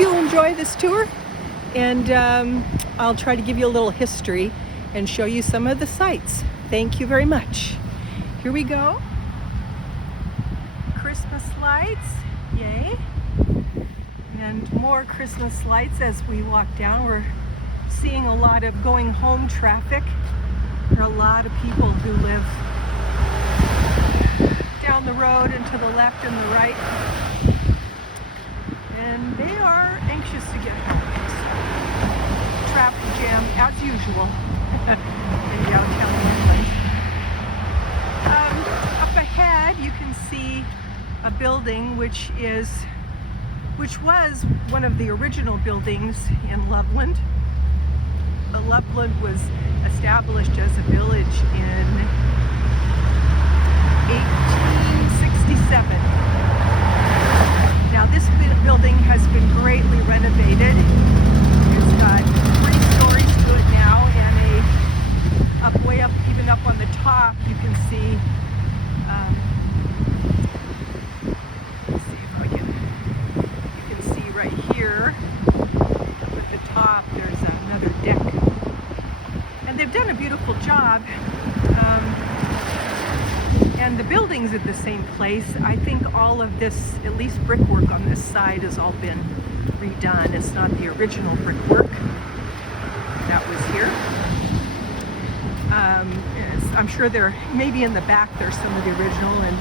you'll enjoy this tour, and I'll try to give you a little history and show you some of the sights. Thank you very much. Here we go. Christmas lights, yay. And more Christmas lights as we walk down. We're seeing a lot of going home traffic. There are a lot of people who live down the road and to the left and the right. And they are anxious to get home. Traffic jam as usual in downtown Loveland. Up ahead you can see a building which was one of the original buildings in Loveland. Loveland was established as a village in 1867. Now this building has been greatly renovated. It's got 3 stories to it now, and way up, even up on the top, you can see. Let's see if I can. You can see right here up at the top. There's another deck, and they've done a beautiful job. And the building's at the same place. I think all of this, at least brickwork on this side, has all been redone. It's not the original brickwork that was here. I'm sure there, maybe in the back there's some of the original, and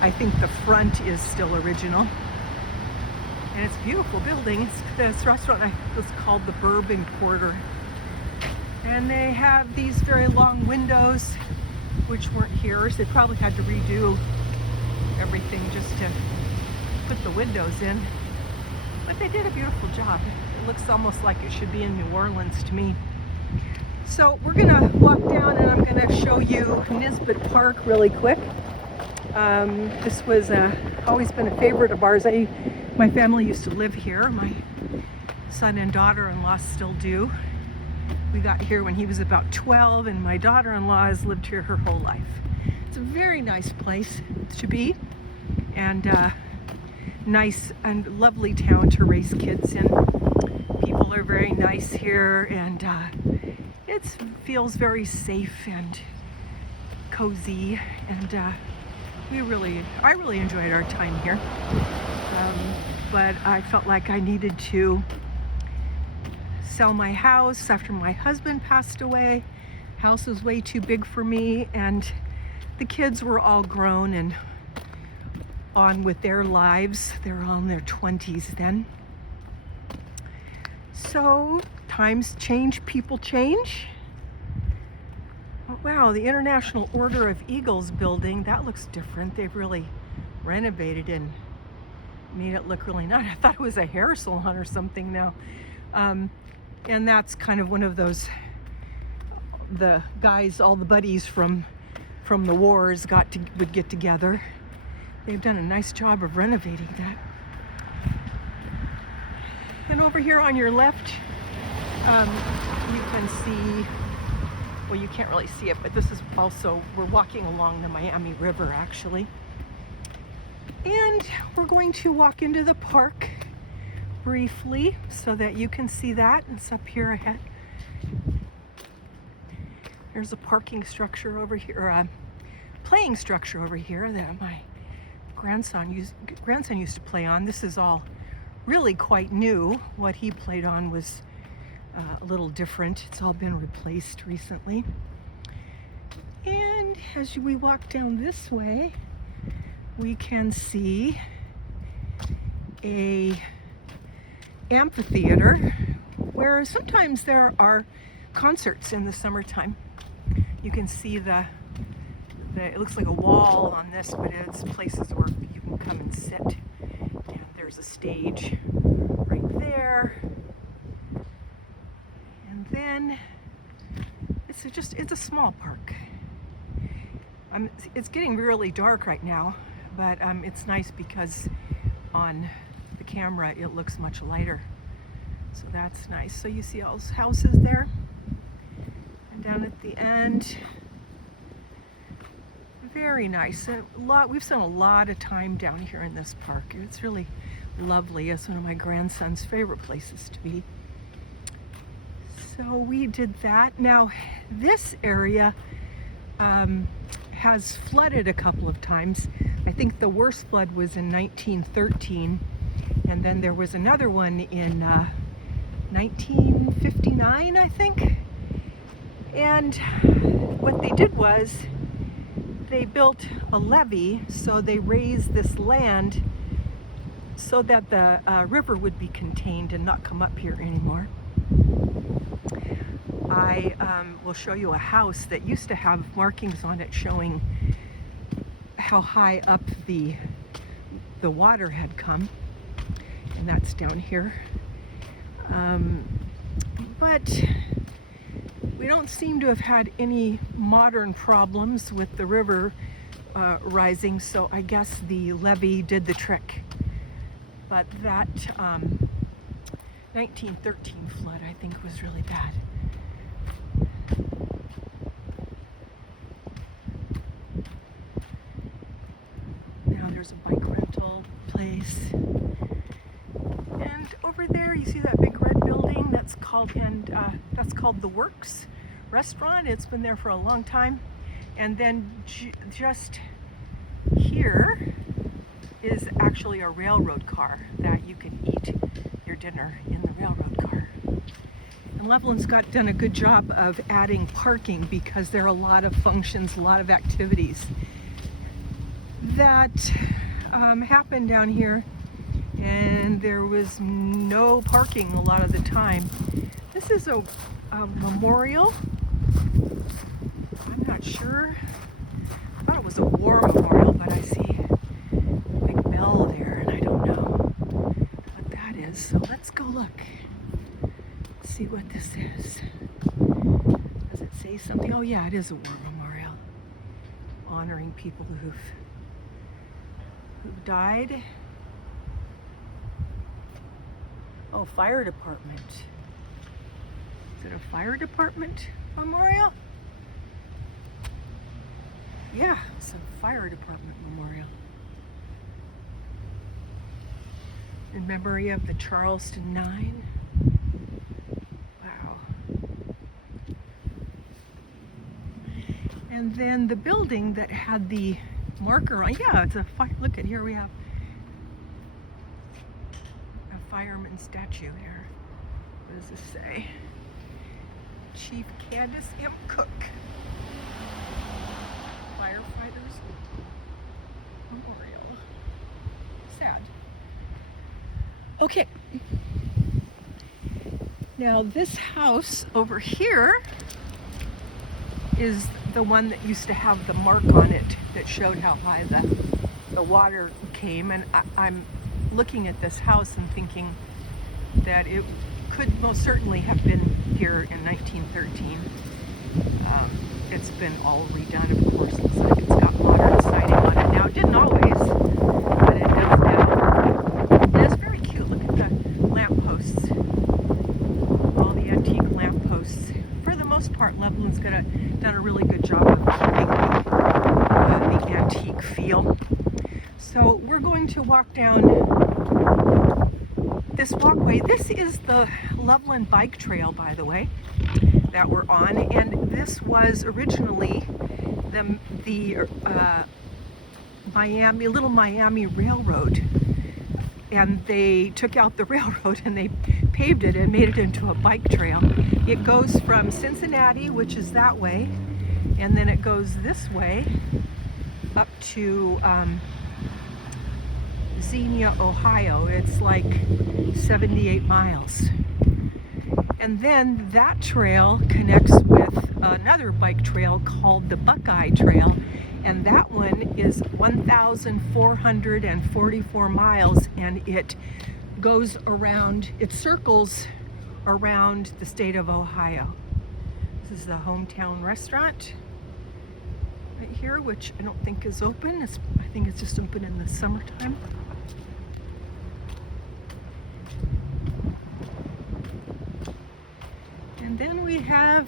I think the front is still original. And it's a beautiful building. This restaurant was called the Bourbon Quarter. And they have these very long windows, which weren't here, so they probably had to redo everything just to put the windows in. But they did a beautiful job. It looks almost like it should be in New Orleans to me. So we're gonna walk down, and I'm gonna show you Nisbet Park really quick. This was always been a favorite of ours. My family used to live here. My son and daughter-in-law still do. We got here when he was about 12, and my daughter-in-law has lived here her whole life. It's a very nice place to be, and nice and lovely town to raise kids in. People are very nice here, and it feels very safe and cozy, and I really enjoyed our time here. But I felt like I needed to sell my house after my husband passed away. House was way too big for me, and the kids were all grown and on with their lives. They were all in their 20s then. So times change, people change. Oh, wow, the International Order of Eagles building, that looks different. They've really renovated and made it look really nice. I thought it was a hair salon or something now. And that's kind of one of those, the guys, all the buddies from the wars would get together. They've done a nice job of renovating that. And over here on your left, you can see, well, you can't really see it, but this is also, we're walking along the Miami River actually. And we're going to walk into the park briefly so that you can see that. It's up here ahead. There's a parking structure over here, or a playing structure over here that my grandson used to play on. This is all really quite new. What he played on was a little different. It's all been replaced recently. And as we walk down this way, we can see a amphitheater where sometimes there are concerts in the summertime. You can see it looks like a wall on this, but it's places where you can come and sit. And there's a stage right there. And then it's a small park. It's getting really dark right now, but it's nice because on the camera it looks much lighter. So that's nice. So you see all those houses there. And down at the end, Very nice. We've spent a lot of time down here in this park. It's really lovely. It's one of my grandson's favorite places to be. So we did that. Now, this area has flooded a couple of times. I think the worst flood was in 1913, and then there was another one in 1959, I think. And what they did was they built a levee, so they raised this land so that the river would be contained and not come up here anymore. I will show you a house that used to have markings on it showing how high up the water had come, and that's down here. But we don't seem to have had any modern problems with the river rising, so I guess the levee did the trick. But that 1913 flood, I think, was really bad. Now there's a bike rental place. And over there you see that big red building that's called the Works Restaurant. It's been there for a long time. And then just here is actually a railroad car that you can eat your dinner in the railroad car. And Loveland's done a good job of adding parking because there are a lot of functions, a lot of activities that happen down here, and there was no parking a lot of the time. This is a memorial. I'm not sure. I thought it was a war memorial, but I see a big bell there, and I don't know what that is. So let's go look. Let's see what this is. Does it say something? Oh yeah, it is a war memorial, honoring people who've died. Oh, fire department. Is it a fire department memorial? Yeah, it's a fire department memorial. In memory of the Charleston 9. Wow. And then the building that had the marker on, yeah, it's a fire. Look at here, we have a fireman statue here. What does this say? Chief Candace M. Cook. Firefighters Memorial. Sad. Okay. Now this house over here is the one that used to have the mark on it that showed how high the water came, and I'm looking at this house and thinking that it could most certainly have been here in 1913. It's been all redone, of course. Looks like it's got modern siding on it now. It didn't always, but it does now. And it's very cute. Look at the lampposts. All the antique lampposts. For the most part, Loveland's done a really good job of keeping the antique feel. So we're going to walk down this walkway. This is the Loveland bike trail, by the way, that we're on, and this was originally the Little Miami Railroad, and they took out the railroad and they paved it and made it into a bike trail. It goes from Cincinnati, which is that way, and then it goes this way up to Xenia, Ohio. It's like 78 miles. And then that trail connects with another bike trail called the Buckeye Trail, and that one is 1,444 miles, and it goes around, it circles around the state of Ohio. This is the Hometown Restaurant right here, which I don't think is open. I think it's just open in the summertime. And then we have,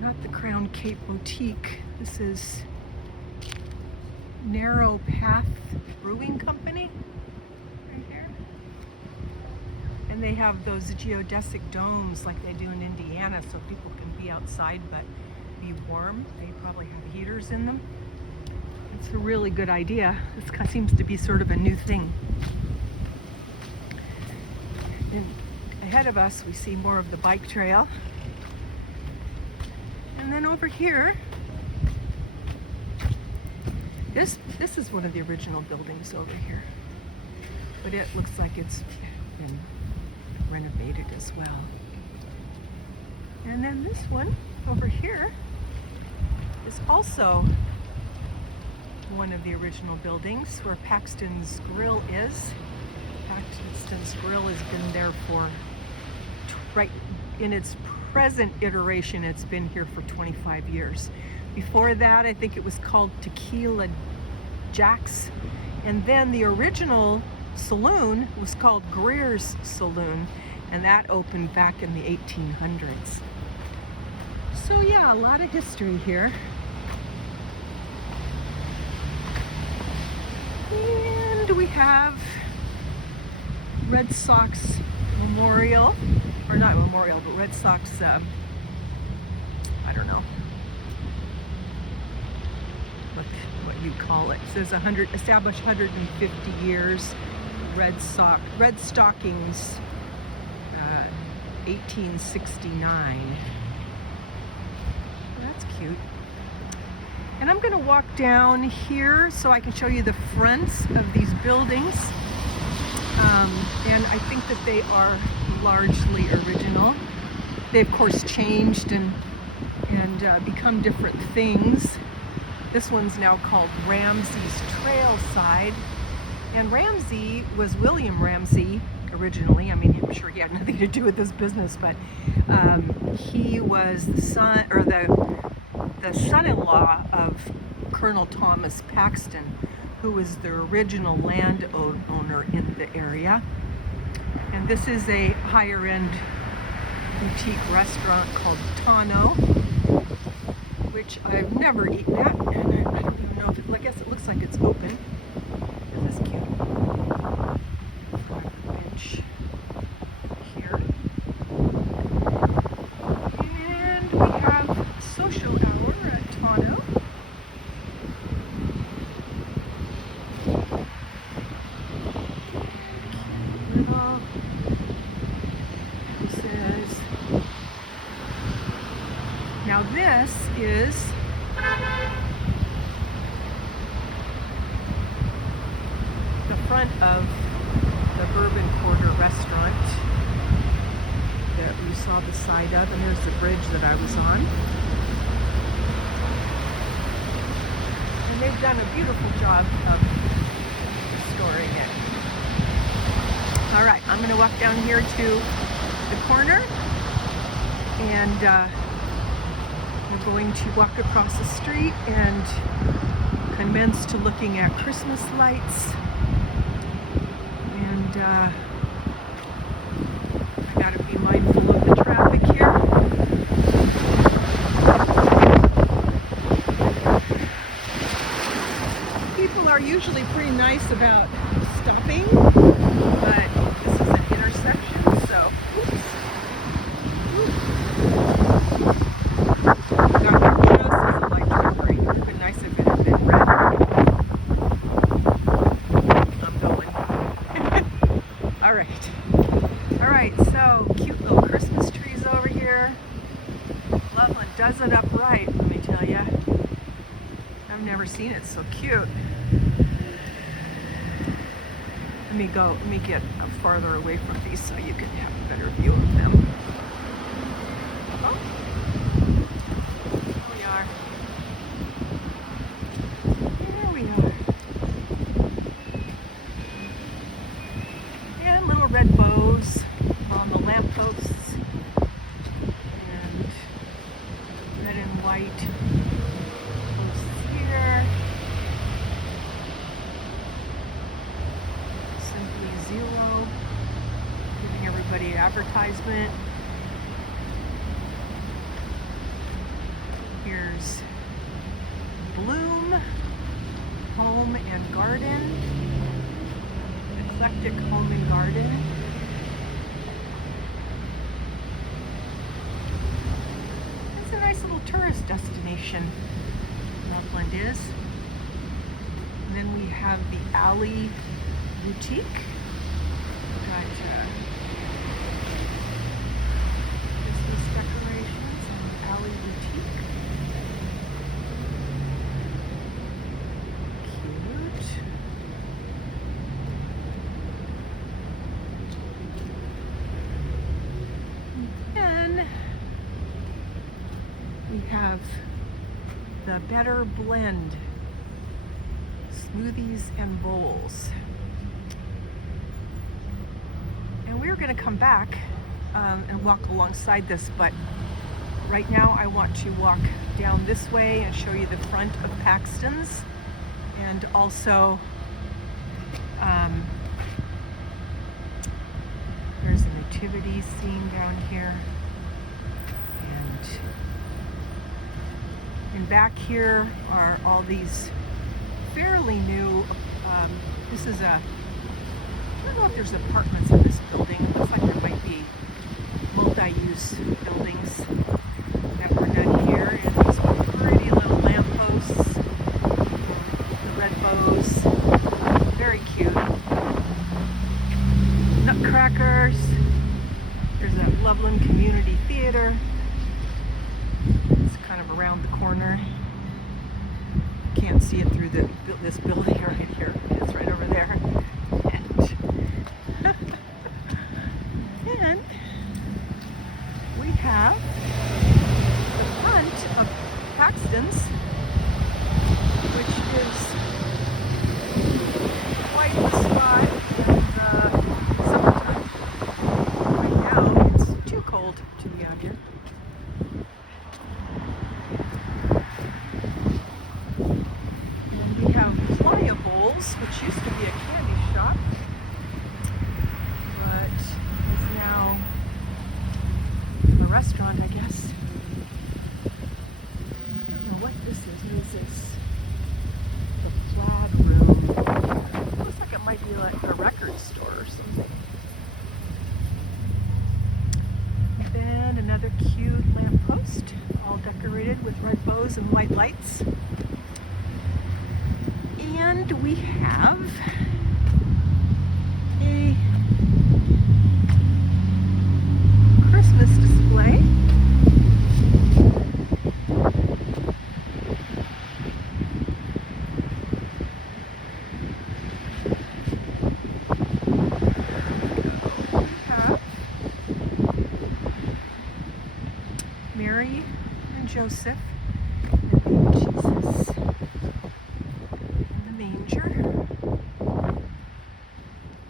not the Crown Cape Boutique. This is Narrow Path Brewing Company right here. And they have those geodesic domes like they do in Indiana so people can be outside but be warm. They probably have heaters in them. It's a really good idea. This seems to be sort of a new thing. And ahead of us we see more of the bike trail. And then over here, this is one of the original buildings over here. But it looks like it's been renovated as well. And then this one over here is also one of the original buildings where Paxton's Grill is. Paxton's Grill has been there for, right in its present iteration, it's been here for 25 years. Before that, I think it was called Tequila Jack's. And then the original saloon was called Greer's Saloon, and that opened back in the 1800s. So yeah, a lot of history here. And we have Red Sox Memorial, or not Memorial, but Red Sox, I don't know what you call it. It says established 150 years. Red Stockings, 1869. Well, that's cute. And I'm going to walk down here so I can show you the fronts of these buildings. And I think that they are largely original. They of course changed and become different things. This one's now called Ramsey's Trailside. And Ramsey was William Ramsey originally. I mean, I'm sure he had nothing to do with this business, but he was the son, or the son-in-law of Colonel Thomas Paxton, who was the original landowner in the area. And this is a higher-end boutique restaurant called Tano, which I've never eaten at, and I don't even know if I guess it looks like it's open. This is cute. Bench here. And we have social hour at Tano. Now this is the front of the Bourbon Quarter restaurant that we saw the side of, and there's the bridge that I was on. And they've done a beautiful job of restoring it. All right, I'm going to walk down here to the corner, and we're going to walk across the street and commence to looking at Christmas lights. And I gotta be mindful of the traffic here. People are usually pretty nice about stopping, but this is an intersection, so oops. Alright, so cute little Christmas trees over here. Loveland does it up right, let me tell you. I've never seen it so cute. Let me get farther away from these so you can have a better view of them. Oh, here we are. There we are. And little red bows on the lampposts, and red and white posts here. Simply Zero, giving everybody advertisement. there's Bloom Home and Garden, Eclectic Home and Garden. It's a nice little tourist destination, Loveland is. And then we have the Alley Boutique. Got Christmas decorations on the Alley Boutique. Cute. And then we have the Better Blend smoothies and bowls. And we're going to come back and walk alongside this, but right now I want to walk down this way and show you the front of Paxton's, and also there's a nativity scene down here, and back here are all these fairly new, this is I don't know if there's apartments in this building. It looks like there might be multi-use buildings that were done here. And these pretty little lampposts, the red bows, very cute. Nutcrackers. There's a Loveland Community Theater. It's kind of around the corner. Can't see it through this building right here. It's right over there. And we have the front of Paxton's, which is quite the spot in the summertime. Right now it's too cold to be out here. Which used to be a candy shop, but it's now a restaurant, I guess. I don't know what this is. What is this? The Plaid Room. It looks like it might be like a record store or something. And then another cute lamppost, all decorated with red bows and white lights. And we have a Christmas display. We have Mary and Joseph and Jesus.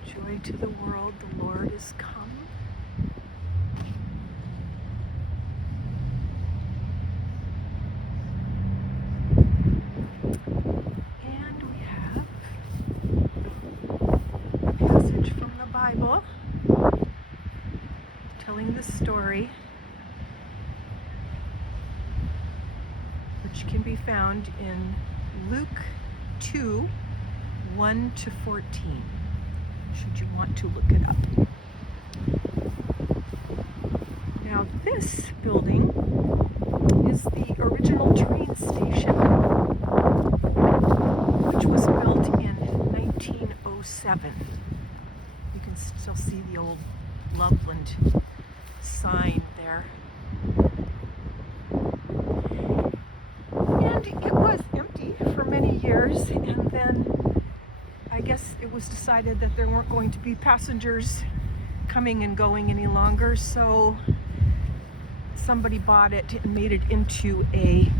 Joy to the world, the Lord is come. And we have a passage from the Bible telling the story, which can be found in Luke 2, 1 to 14. Should you want to look it up. Now this building is the original train station, which was built in 1907. You can still see the old Loveland sign there. And it was empty for many years, and then I guess it was decided that there weren't going to be passengers coming and going any longer, so somebody bought it and made it into it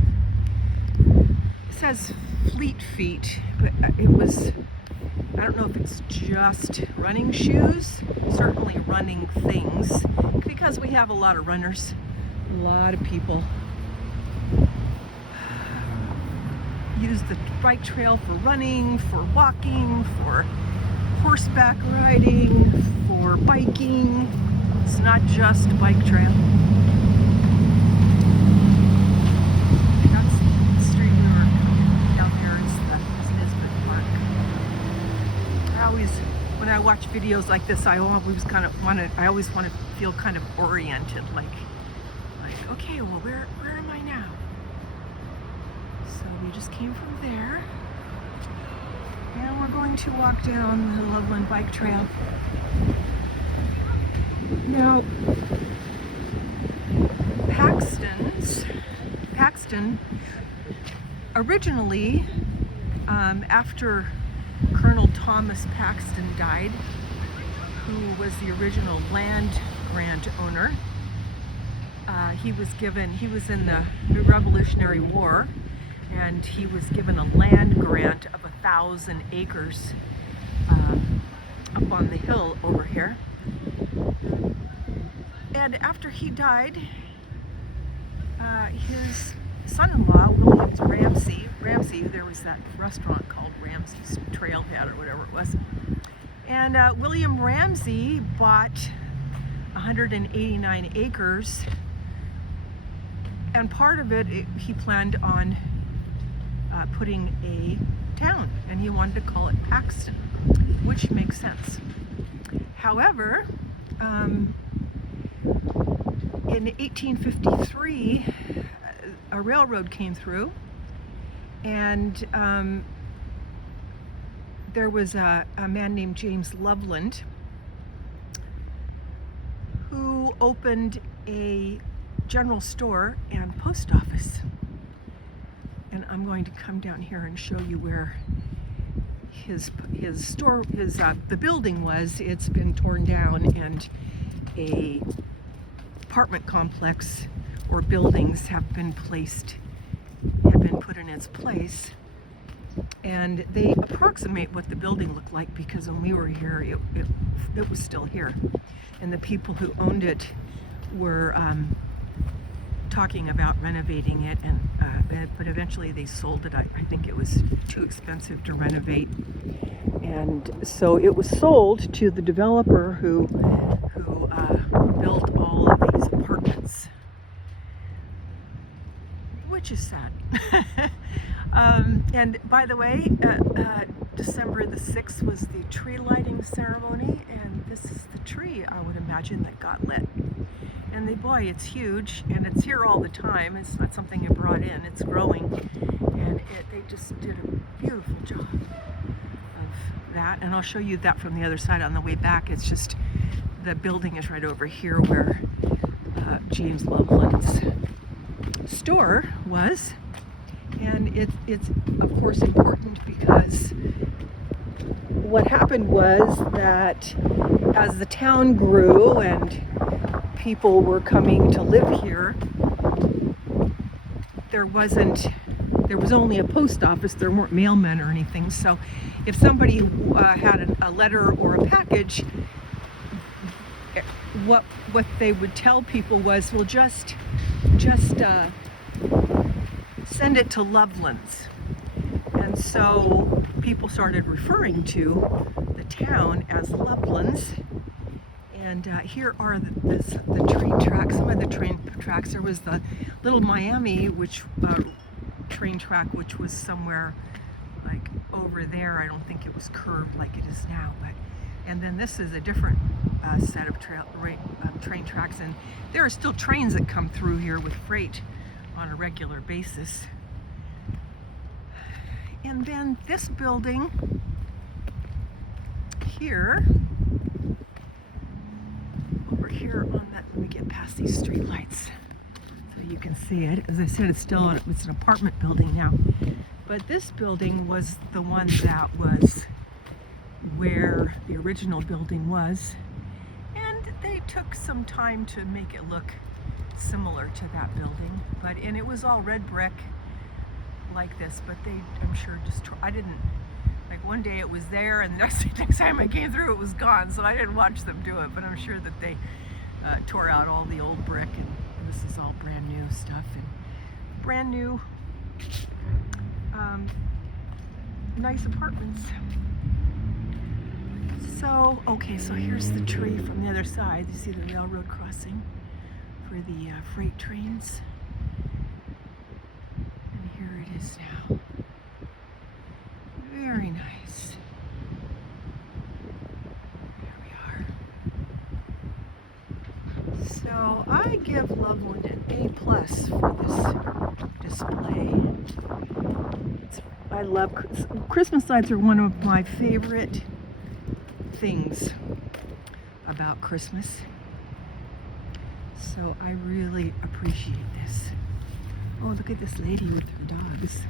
says Fleet Feet, but it was, I don't know if it's just running shoes, certainly running things, because we have a lot of runners, a lot of people use the bike trail for running, for walking, for horseback riding, for biking. It's not just a bike trail. That's when I watch videos like this, I always want to feel kind of oriented, like okay, well, where am I now? So we just came from there, and we're going to walk down the Loveland bike trail. Now, Paxton originally, after Colonel Thomas Paxton died, who was the original land grant owner, he was in the Revolutionary War, and he was given a land grant of 1,000 acres up on the hill over here. And after he died, his son-in-law, William Ramsey, there was that restaurant called Ramsey's Trailhead or whatever it was. And William Ramsey bought 189 acres, and part of it he planned on putting a town, and he wanted to call it Paxton, which makes sense. However, in 1853, a railroad came through, and there was a man named James Loveland who opened a general store and post office. And I'm going to come down here and show you where the building was. It's been torn down, and a apartment complex or buildings have been put in its place, and they approximate what the building looked like, because when we were here it was still here, and the people who owned it were talking about renovating it, but eventually they sold it. I think it was too expensive to renovate, and so it was sold to the developer who built all of these apartments, which is sad. And by the way, December the 6th was the tree lighting ceremony, and this is the tree, I would imagine, that got lit. And boy, it's huge, and it's here all the time. It's not something I brought in, it's growing, and they just did a beautiful job of that. And I'll show you that from the other side on the way back. It's just, the building is right over here where James Loveland's store was. And it's of course important, because what happened was that as the town grew and people were coming to live here, there was only a post office. There weren't mailmen or anything. So if somebody had a letter or a package, what they would tell people was, well, just send it to Loveland's. And so people started referring to the town as Loveland's. And here are the train tracks, some of the train tracks. There was the Little Miami, train track, which was somewhere like over there. I don't think it was curved like it is now, and then this is a different set of train tracks, and there are still trains that come through here with freight on a regular basis. And then this building here, over here on that, let me get past these street lights so you can see it. As I said, it's an apartment building now. But this building was the one that was where the original building was. And they took some time to make it look similar to that building. And it was all red brick like this, but I'm sure I didn't, like one day it was there, and the next time I came through it was gone, so I didn't watch them do it, but I'm sure that they tore out all the old brick, and this is all brand new stuff, and brand new nice apartments. So, okay, so here's the tree from the other side. You see the railroad crossing for the freight trains. And here it is now. Very nice. I give Loveland an A+ for this display. I love Christmas lights are one of my favorite things about Christmas. So I really appreciate this. Oh, look at this lady with her dogs.